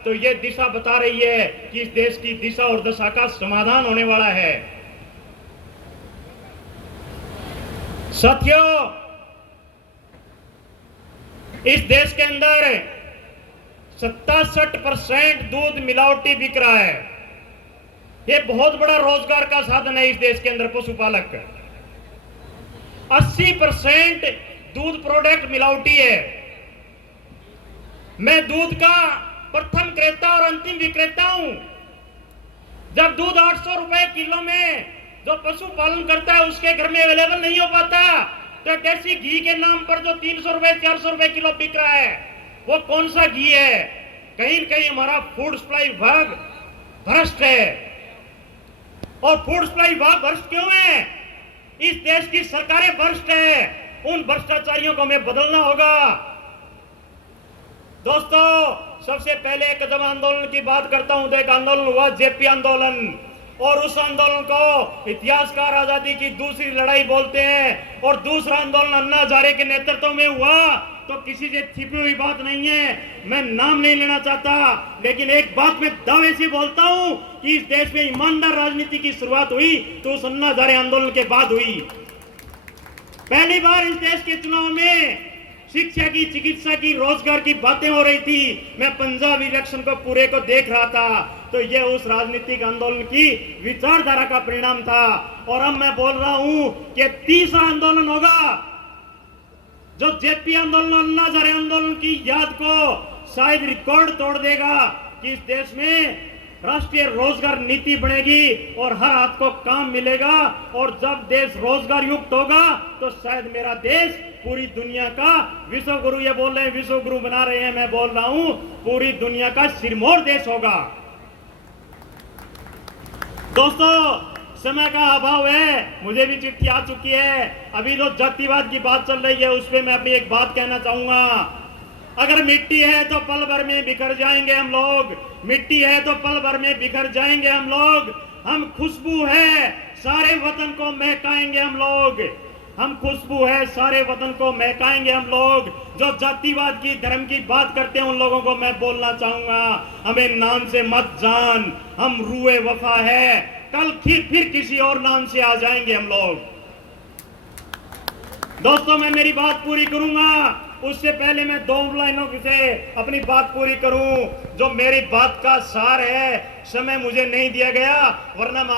तो ये दिशा बता रही है कि इस देश की दिशा और दशा का समाधान होने वाला है। साथियों, इस देश के अंदर 67% दूध मिलावटी बिक रहा है। ये बहुत बड़ा रोजगार का साधन है इस देश के अंदर पशुपालक। 80% दूध प्रोडक्ट मिलावटी है। मैं दूध का प्रथम क्रेता और अंतिम विक्रेता हूं। जब दूध 800 रुपए किलो में जो पशुपालन करता है उसके घर में अवेलेबल नहीं हो पाता, तो देसी घी के नाम पर जो 300 रुपए 400 रुपए किलो बिक रहा है, वो कौन सा घी है? कहीं न कहीं हमारा फूड सप्लाई विभाग भ्रष्ट है। और फूड सप्लाई विभाग भ्रष्ट क्यों है? इस देश की सरकारें भ्रष्ट है। उन भ्रष्टाचारियों को हमें बदलना होगा। दोस्तों, सबसे पहले कदम आंदोलन की बात करता हूं। तो एक आंदोलन हुआ जेपी आंदोलन, और उस आंदोलन को इतिहासकार आजादी की दूसरी लड़ाई बोलते हैं। और दूसरा आंदोलन अन्ना हजारे के नेतृत्व में हुआ। तो किसी से छिपी हुई बात नहीं है, मैं नाम नहीं लेना चाहता, लेकिन एक बात मैं दावे से बोलता हूं कि इस देश में ईमानदार राजनीति की शुरुआत हुई तो उस अन्ना हजारे आंदोलन के बाद हुई। पहली बार इस देश के चुनाव में शिक्षा की, चिकित्सा की, रोजगार की बातें हो रही थी। मैं पंजाब इलेक्शन को पूरे को देख रहा था, तो यह उस राजनीतिक आंदोलन की विचारधारा का परिणाम था। और अब मैं बोल रहा हूं कि तीसरा आंदोलन होगा जो जेपी आंदोलन और अन्ना हजारे आंदोलन की याद को शायद रिकॉर्ड तोड़ देगा कि इस देश में राष्ट्रीय रोजगार नीति बनेगी और हर हाथ को काम मिलेगा। और जब देश रोजगार युक्त होगा तो शायद मेरा देश पूरी दुनिया का विश्व गुरु, ये बोल रहे हैं विश्व गुरु बना रहे हैं, मैं बोल रहा हूं पूरी दुनिया का सिरमौर देश होगा। दोस्तों, समय का अभाव है, मुझे भी चिट्ठी आ चुकी है। अभी जो जातिवाद की बात चल रही है उस पर मैं अपनी एक बात कहना चाहूंगा। अगर मिट्टी है तो पल भर में बिखर जाएंगे हम लोग। मिट्टी है तो पल भर में बिखर जाएंगे हम लोग। हम खुशबू है, सारे वतन को महकाएंगे हम लोग। हम खुशबू है, सारे वतन को महकाएंगे हम लोग। जो जातिवाद की, धर्म की बात करते हैं उन लोगों को मैं बोलना चाहूंगा, हमें नाम से मत जान, हम रूए वफा है। कल फिर किसी और नाम से आ जाएंगे हम लोग। दोस्तों, मैं मेरी बात पूरी करूंगा, उससे पहले मैं 2 लाइनों से अपनी बात पूरी करूं। जो मेरी बात का सार है, समय मुझे नहीं दिया गया, वरना मैं